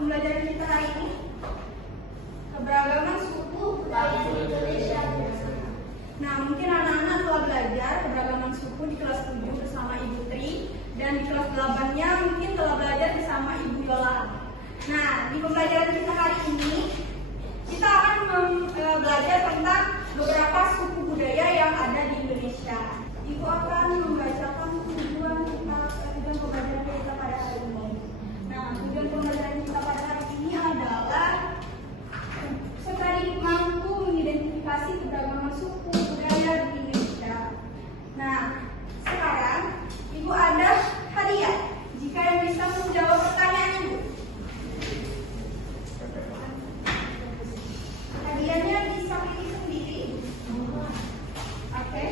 pembelajaran kita hari ini? Keberagaman suku budaya di Indonesia. Nah, mungkin anak-anak telah belajar keberagaman suku di kelas 7 bersama Ibu Tri, dan di kelas 8-nya mungkin telah belajar bersama Ibu Yola. Nah, di pembelajaran kita hari ini kita akan belajar tentang beberapa suku budaya yang ada di Indonesia. Ibu akan membacakan tujuan pembelajaran kita pada hari ini. Nah, tujuan pembelajaran kita pada hari ini adalah sekali mampu mengidentifikasi keberagaman suku budaya di Indonesia. Nah, sekarang Ibu ada hadiah jika yang bisa menjawab pertanyaan Ibu. Hadiahnya bisa pilih sendiri. Oke.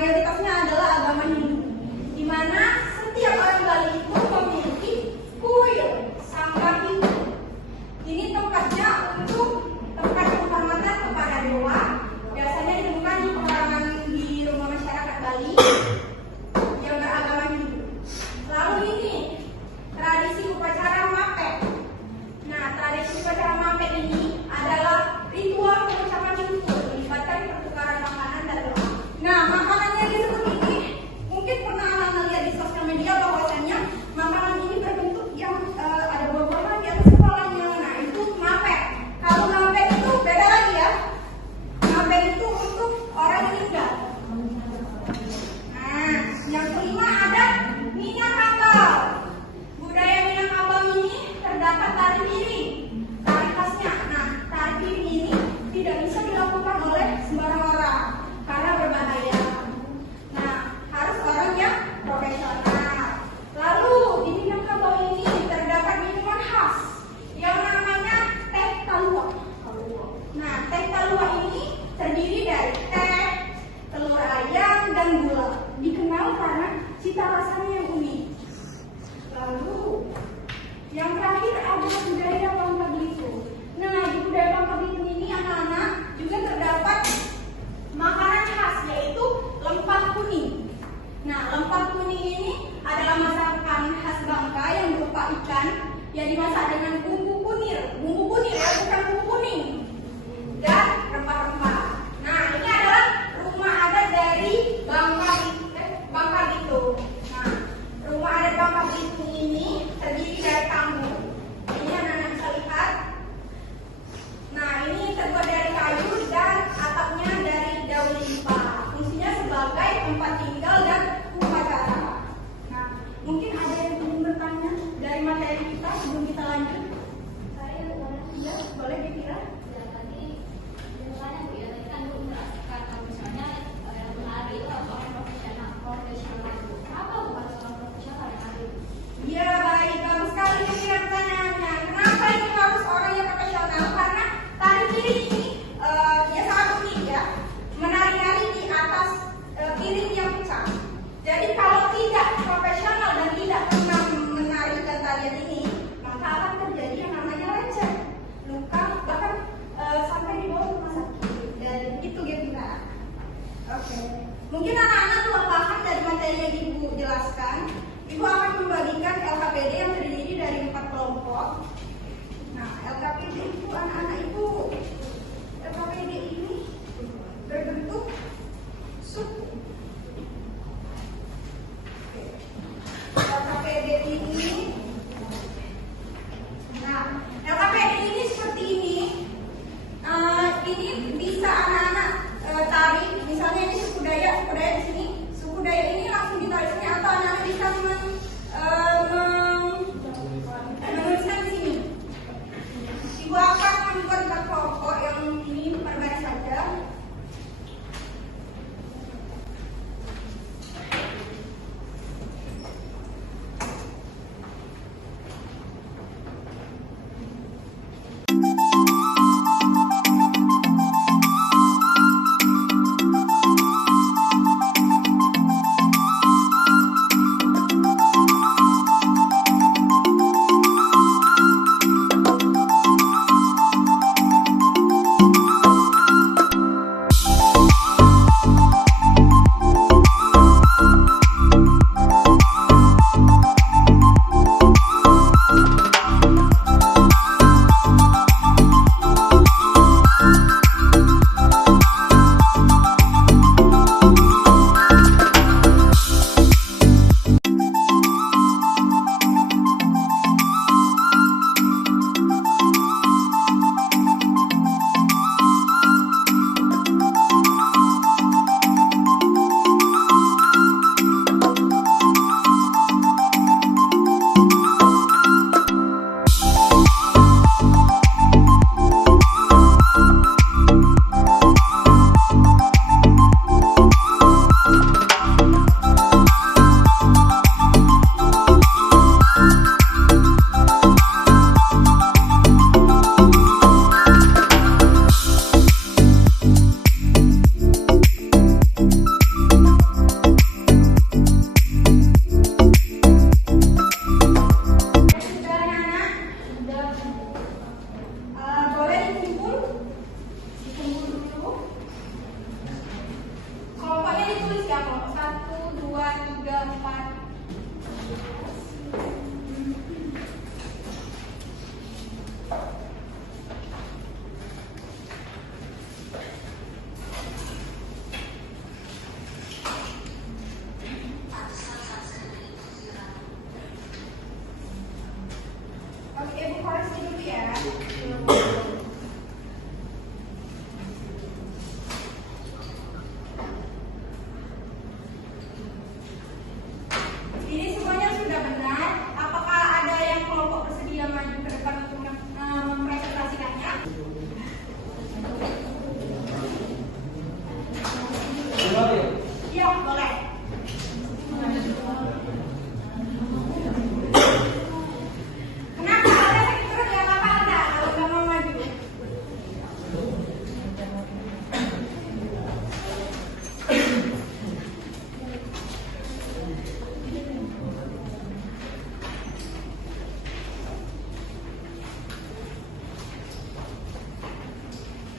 mayoritasnya adalah agama Hindu, di mana setiap orang Bali itu memiliki kuil Sangga Hindu. Ini tempatnya untuk tempat penghormatan kepada dewa. Biasanya ditemukan di pekarangan di rumah masyarakat Bali yang beragama Hindu. Lalu ini tradisi upacara mapet. Nah, tradisi upacara mapet ini adalah ritual pengucapan syukur melibatkan pertukaran makanan dan doa. Nah, makanannya dia seperti ini. Mungkin pernah anak-anak lihat di sosial media bahwasannya makanan ini berbentuk yang ada buah-buahan di atas kepalanya. Nah, itu mapet. Kalau mapet itu beda lagi ya. Mapet itu untuk orang meninggal. Nah, yang kelima ada Minangkabau. Budaya Minangkabau ini terdapat tari piring, tari khasnya. Nah, tari piring ini tidak bisa dilakukan oleh sembarang orang karena berbahaya. Nah, harus orang yang profesional. Lalu di Minangkabau ini terdapat minuman khas yang namanya teh talua. Nah, teh talua ini terdiri dari teh, telur ayam, dan gula. Dikenal karena cita rasanya yang unik. Lalu yang terakhir adalah budaya Bangka Belitung. Nah, di budaya Bangka Belitung ini anak-anak juga terdapat makanan khas, yaitu lempak kuning. Nah, lempak kuning ini adalah masakan khas Bangka yang berupa ikan yang dimasak dengan bumbu kunir ya, bukan bumbu kuning, dan rempah-rempah. Nah, ini adalah rumah adat dari Bangka Belitung. Nah, rumah adat Bangka Belitung ini terdiri dari kampung. Ini anak-anak bisa lihat. Nah, ini terbuat dari kayu dan atapnya dari daun lipa. Fungsinya sebagai tempat tinggal dan upacara. Nah, mungkin ada yang ingin bertanya dari materi kita sebelum kita lanjut? Saya ya, boleh dikira? Ya, tadi misalnya Bu ya, tadi kan Bu merasakan kalau misalnya yang menari itu harus orang profesional Bu. Apa Bu harus orang profesional yang menari? Ya, baik, bagus sekali kira pertanyaannya. Kenapa ini harus orang yang profesional? Karena tari piring ini ya sangat unik ya, menari-nari di atas piring yang pecah. Jadi kalau tidak profesional dan tidak pernah menarikan tarian ini, maka akan terjadi yang namanya lecet, luka, bahkan sampai dibawa ke rumah sakit. Dan itu ya kita. Oke. Mungkin anak-anak telah paham dari materi yang Ibu jelaskan. Ibu akan membagikan LKPD yang terdiri dari 4 kelompok. Nah, LKPD itu anak-anak Ibu. LKPD ini berbentuk suku. LKPD ini. Nah, LKPD ini seperti ini. Ini bisa anak-anak tarik. Misalnya ini suku Dayak di sini. Suku Dayak ini langsung ditarik sini, atau anak-anak bisa menuliskan di sini. Ibu akan membuat kelompok 1, 2, 3, 4. Oke, Bu harus dulu ya. Ini semuanya sudah benar. Apakah ada yang kelompok bersedia maju ke depan untuk mempresentasikannya? Iya, boleh. Kenapa? Ada sakit perut ya, apa ada kalau nggak mau maju?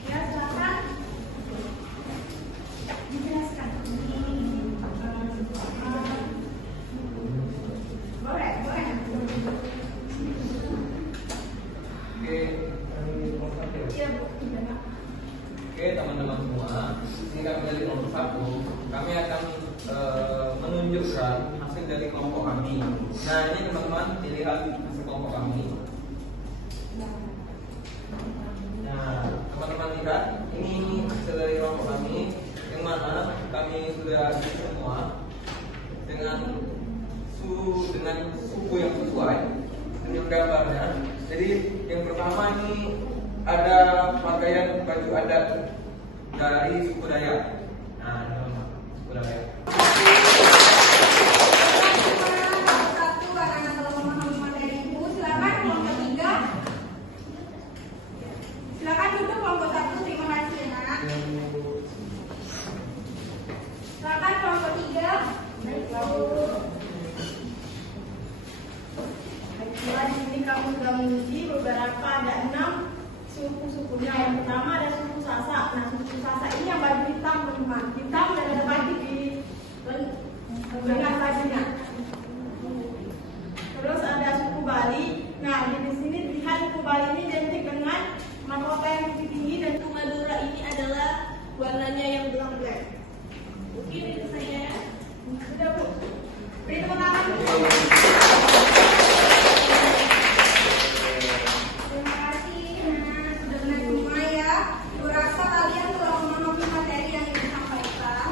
Ya, silakan. Dijelaskan. Boleh, boleh. Iya, Bu. Iya, Pak. Oke teman-teman semua, ini kami dari kelompok 1. Kami akan menunjukkan hasil dari kelompok kami. Nah ini teman-teman dilihat hasil kelompok kami. Nah teman-teman lihat ini hasil dari kelompok kami, yang mana kami sudah semua dengan suku yang sesuai dengan gambarnya. Jadi yang pertama ini ada pakaian baju adat dari suku Dayak. Nah, teman-teman, suku Dayak. Satu anak-anak kalau memahami materi itu, silakan kelompok 3. Silakan duduk kelompok 1. Terima kasih, Nak. Silakan kelompok 3. Baiklah, di sini kamu sudah menguji beberapa, ada 6 suku-sukunya. Yang pertama ada suku Sasak. Nah, suku Sasak ini yang baju hitam, teman-teman. Hitam dan ada baju di lengan bajunya. Terus ada suku Bali. Nah, di sini lihat suku Bali ini identik dengan mahkota yang lebih tinggi, dan suku Madura ini adalah warnanya yang belang-belang. Mungkin itu saya. Sudah, Bu. Beri tepuk tangan. Terima kasih. Nah, sudah benar semua ya. Kurasa kalian telah memahami materi yang disampaikan.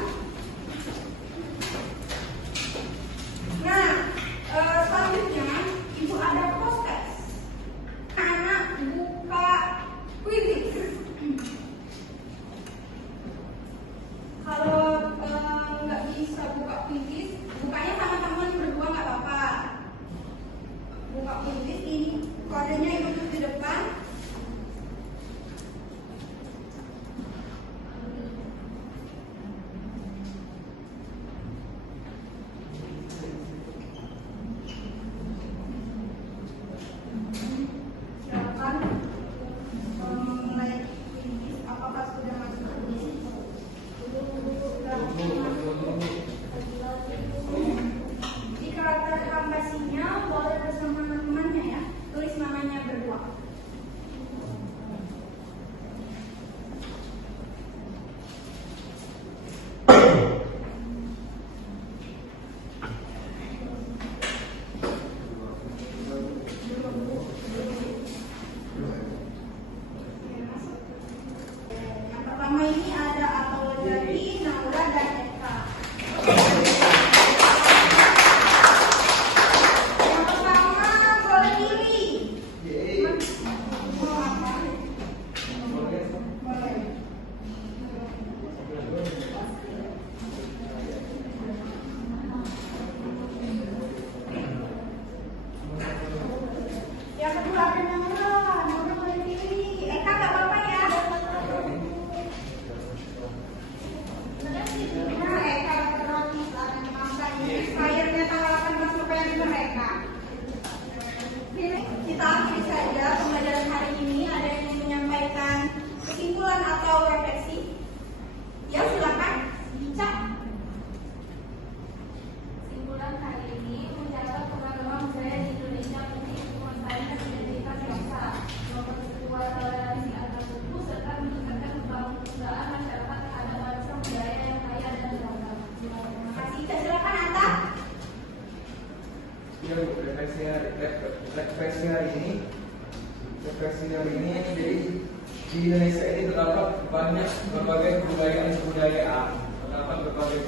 refleksi hari ini jadi di Indonesia ini terdapat banyak berbagai kebudayaan, terdapat berbagai